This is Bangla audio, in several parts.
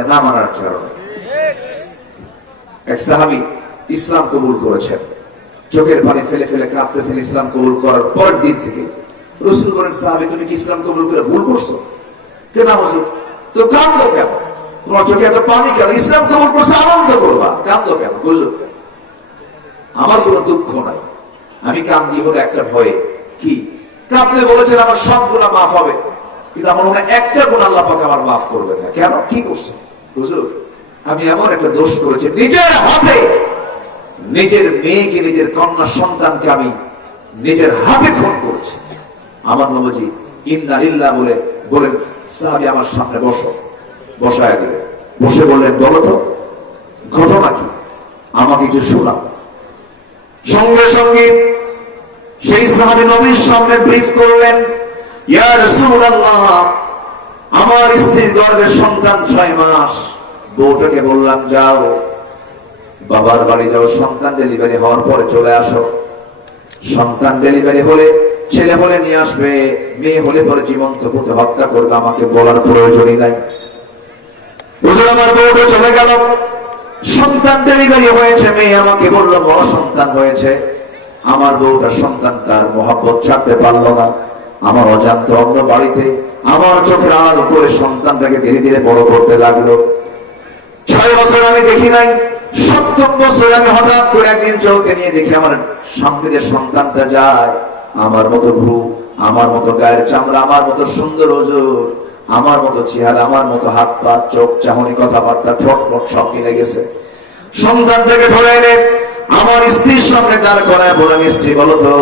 কারণে না মানার কারণে। এক সাহাবি ইসলাম কবুল করেছেন। চোখের পানি ফেলে ফেলে কাঁদতেছেন ইসলাম কবুল করার পরের দিন থেকে। রসুল বলেন, সাহাবি, তুমি কি ইসলাম কবুল করে ভুল করছ? কেন হুজুর তো কান্দো কেন? তোমার চোখে এত পানি কেন? ইসলাম কবুল করছ, আনন্দ করবা। কান্দো কেন? বুঝলো আমার কোনো দুঃখ নাই। আমি কান্দি হলো একটা ভয়ে কি? কাঁদলে বলেছেন, আমার সব গুণা মাফ হবে। কিন্তু আমার মনে একটা গুণ আল্লাহ পাকে আমার মাফ করবে না। কেন? কি করছে আমি এমন একটা দোষ করেছি, নিজের হাতে, নিজের মেয়েকে, নিজের কন্যা সন্তানকে আমি নিজের হাতে খুন করেছি। আমার নবজি ইন্নারিল্লাহ বলে, বলেন, সাহাবি, আমার সামনে বসো। বসায় দিলে। বসে বললেন, বলো তো, ঘটনা কি? আমাকে একটু শোনাও। সঙ্গে সঙ্গে সেই সাহাবি নবীর সামনে ব্রিফ করলেন, ইয়া রাসূলুল্লাহ আমার স্ত্রীর গর্ভের সন্তান ছয় মাস। বউটাকে বললাম, যাও, বাবার বাড়ি যাও, সন্তান ডেলিভারি হওয়ার পরে চলে আসো। সন্তান ডেলিভারি হলে, ছেলে হলে নিয়ে আসবে, মেয়ে হলে পরে জীবন্ত পুঁতে, হত্যা করবে, আমাকে বলার প্রয়োজনই নাই। বুঝলো আমার বউটা চলে গেল। সন্তান ডেলিভারি হয়েছে, মেয়ে আমাকে বলল, বড় সন্তান হয়েছে। আমার বউটা সন্তান, তার মহাব্বত ছাড়তে পারল না। আমার অজান্ত অন্য বাড়িতে আমার চোখের আড়াল করে সন্তানটাকে ধীরে ধীরে বড় করতে লাগল। ছয় বছর আমি দেখি নাই, সপ্তম বছর আমি হঠাৎ করে একদিন চলতে নিয়ে দেখি আমার সামনে যে সন্তানটা যায়, আমার মতো ভ্রু, আমার মতো গায়ের চামড়া, আমার মতো সুন্দর ওজোর, আমার মতো চেহারা, আমার মতো হাত পা, চোখ, চাহনি, কথাবার্তা, ঠোঁট মোট সব মিলে গেছে। সন্তানটাকে ধরে এনে আমার স্ত্রীর সামনে দাঁড় করায় বললাম স্ত্রী বলো তো,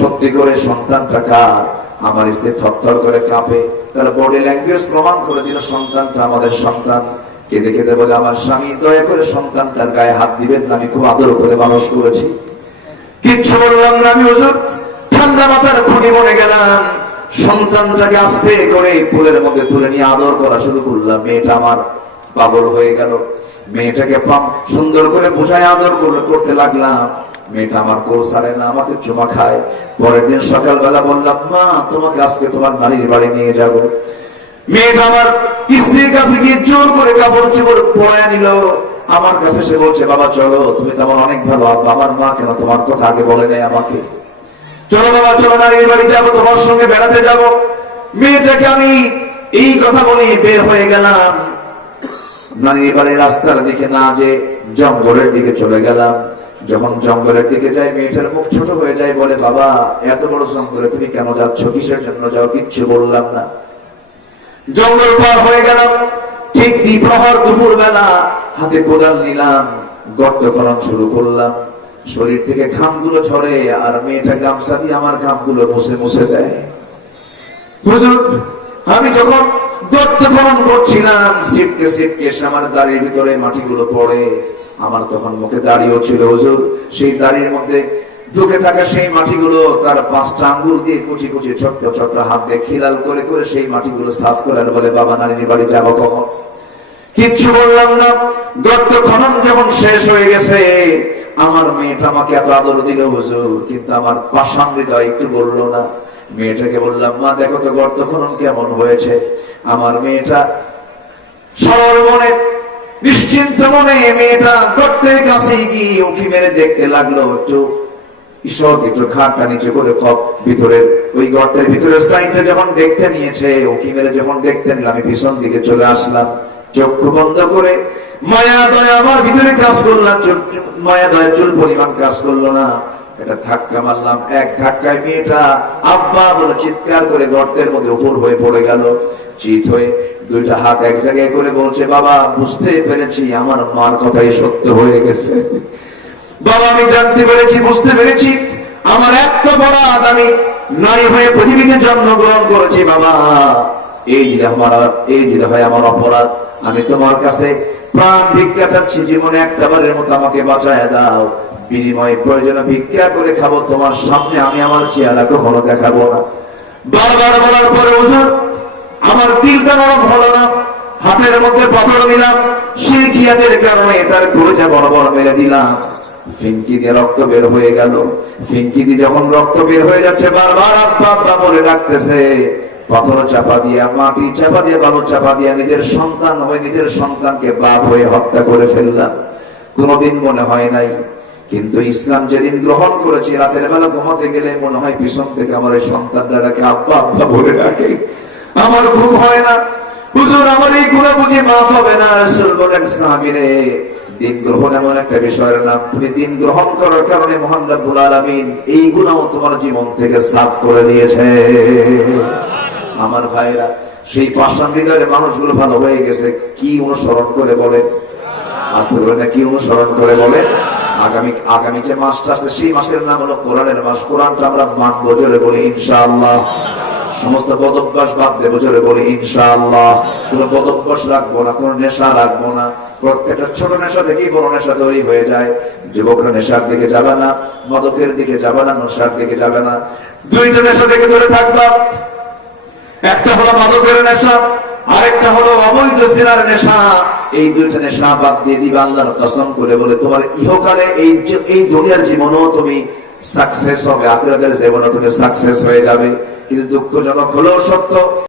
সত্যি করে সন্তানটা কার? আমার স্ত্রী থরথর করে কাঁপে। তাহলে বডি ল্যাঙ্গুয়েজ প্রমাণ করে দিল সন্তানটা আমাদের সন্তান। কেঁদে কেঁদে বলে, আমার স্বামী, দয়া করে সন্তানটার গায়ে হাত দিবেন না, আমি খুব আদর করে মানুষ করেছি। কিচ্ছু বললাম না আমি, হুজুর। ঠান্ডা মাথার খুনি মনে গেলাম। সন্তানটাকে আস্তে করে কোলের মধ্যে তুলে নিয়ে আদর করা শুরু করলাম। মেয়েটা আমার পাগল হয়ে গেল। মেয়েটাকে সুন্দর করে বোঝায় আদর করতে লাগলাম। মেয়েটা আমার কোল ছাড়ে না, আমাকে চুমা খায়। পরের দিন সকালবেলা বললাম, মা, তোমাকে আজকে তোমার নারীর বাড়ি নিয়ে যাব। মেয়েটা আমার স্ত্রীর কাছে গিয়ে জোর করে কাপড় চোপড় পড়ায় নিল। আমার কাছে সে বলছে, বাবা, চলো, তুমি তো আমার অনেক ভালো আমার মা কেন তোমার কথা আগে বলে নাই আমাকে? চলো, বাবা, চলো নারীর বাড়ি যাব, তোমার সঙ্গে বেড়াতে যাব। মেয়েটাকে আমি এই কথা বলে বের হয়ে গেলাম। নারীর বাড়ির রাস্তার দিকে না যে জঙ্গলের দিকে চলে গেলাম। যখন জঙ্গলের দিকে যাই মেয়েটার মুখ ছোট হয়ে যায়, বলে, বাবা, এত বড় জঙ্গলে তুমি কেন যাচ্ছ? কিসের জন্য যাও? কিচ্ছু বললাম না। জঙ্গল পার হয়ে গেলাম। ঠিক দ্বিপ্রহর দুপুর বেলা হাতে কোদাল নিলাম, গর্ত খনন শুরু করলাম। শরীর থেকে ঘামগুলো ছড়ে আর মেয়েটা গামছা দিয়ে আমার ঘামগুলো মুছে মুছে দেয়। আমি যখন গর্ত খনন করছিলাম সিটকে সিটকে আমার দাড়ির ভিতরে মাটিগুলো পড়ে। আমার তখন মুখে দাড়িও ছিল, হুজুর। সেই দাড়ির মধ্যে ঢুকে থাকা সেই মাটিগুলো, তার পাঁচটা আঙ্গুল দিয়ে কুচি কুচি, ছোট্ট ছোট্ট হাত দিয়ে খিলাল করে করে সেই মাটিগুলো সাফ করে আর বলে, বাবা নারীর বাড়ি যাব কখন? কিচ্ছু বললাম না। গর্ত খনন যখন শেষ হয়ে গেছে, আমার মেয়েটা আমাকে এত আদর দিল, হুজুর, কিন্তু আমার পাষাণ হৃদয় একটু বলল না। মেয়েটাকে বললাম, মা, দেখো তো গর্ত খনন কেমন হয়েছে? আমার মেয়েটা সরল মনে নিশ্চিন্ত মনে মেয়েটা গর্তের কাছে গিয়ে উকি মেরে দেখতে লাগল একটু ঈশ্বর একটু খাটটা নিচে করে কপ ভিতরের ওই গর্তের ভিতরের সাইডটা যখন দেখতে নিয়েছে, উকি মেরে যখন দেখতে পিছন দিকে চলে আসলাম। চক্ষু বন্ধ করে মায়া দয়া আমার ভিতরে কাজ করলাম মায়া দয়া চুল পরিমাণ কাজ করল না। এটা ধাক্কা মারলাম, এক ধাক্কায় মেয়েটা আব্বা বলে চিৎকার করে গর্তের মধ্যে উপর হয়ে পড়ে গেল। চিত হয়ে দুইটা হাত এক জায়গায় করে বলছে, বাবা, বুঝতে পেরেছি আমার মার কথাই সত্য হয়ে গেছে। বাবা, আমি জানতে পেরেছি, বুঝতে পেরেছি। আমার একটা বরাদ আমি নারী হয়ে পৃথিবীতে জন্মগ্রহণ করেছি, বাবা। এই যেটা আমার, এই যেটা হয় আমার অপরাধ। আমি তোমার কাছে প্রাণ ভিক্ষা চাচ্ছি, জীবনে একটা বারের মতো আমাকে বাঁচায় দাও। বিনিময়ে প্রয়োজনে ভিক্ষা করে খাব তোমার সামনে, আমি আমার চেহারা কখনো দেখাবো না। বারবার বলার পরে হুজুর আমার দিলটা নরম হলো না, হাতের মধ্যে পাথর নিলাম, সেই শিরকিয়াতের কারণে তার কলেজা বড় বড় মেরে দিলাম। ফিনকি দিয়ে রক্ত বের হয়ে গেল। ফিনকি দিয়ে যখন রক্ত বের হয়ে যাচ্ছে, বারবার আব্বা আব্বা বলে ডাকতেছে, পাথর চাপা দিয়া, মাটি চাপা দিয়া, বালু চাপা দিয়া নিজের সন্তান হয়ে নিজের সন্তানকে বাপ হয়ে হত্যা করে ফেললাম। কোনোদিন মনে হয় নাই, কিন্তু ইসলাম যেদিন গ্রহণ করেছি, রাতের বেলা ঘুমাতে গেলে মনে হয় পিছন থেকে আমার এই সন্তানরা আব্বা আব্বা বলে ডাকে। আমার ঘুম হয় না। হুজুর, আমার এই গুণা বুঝে মাফ হবে না, রাসূল বলেন সাহাবীরে দিন গ্রহণ এমন একটা বিষয়ের নাম। তুমি দিন গ্রহণ করার কারণে মহান রব্বুল আলামিন এই গুণাও তোমার জীবন থেকে সাফ করে দিয়েছে। আমার ভাইরা সেই পাষাণ হৃদয়ের মানুষগুলো ভালো হয়ে গেছে, কি অনুসরণ করে বলে? আসতে বলে না, কি অনুসরণ করে বলে? আগামী আগামী যে মাসটা আসবে, সেই মাসের নাম হলো কোরআনের মাস। কোরআনটা আমরা মানবো জোরে বলি, ইনশাআল্লাহ। সমস্ত বদভ্যাস বাদ দেবো জোরে বলি, ইনশাআল্লাহ। কোনো বদভ্যাস রাখব না, কোনো নেশা রাখব না। প্রত্যেকটা ছোট নেশা থেকেই বড় নেশা তৈরি হয়ে যায়। যুবকরা নেশার দিকে যাবে না, মদকের দিকে যাবে না, নেশার দিকে যাবে না। দুইটা নেশা থেকে দূরে থাকবা। একটা হলো মাদকের নেশা, আরেকটা হলো অবৈধ সিনার নেশা। এই দুইটা নেশা বাদ দিয়ে দিবা আল্লাহর কসম করে বলে, তোমার ইহকালে এই এই দুনিয়ার জীবনও তুমি সাকসেস হবে। আখিরাতের জীবনে তুমি সাকসেস হয়ে যাবে। কিন্তু দুঃখজনক হলেও সত্য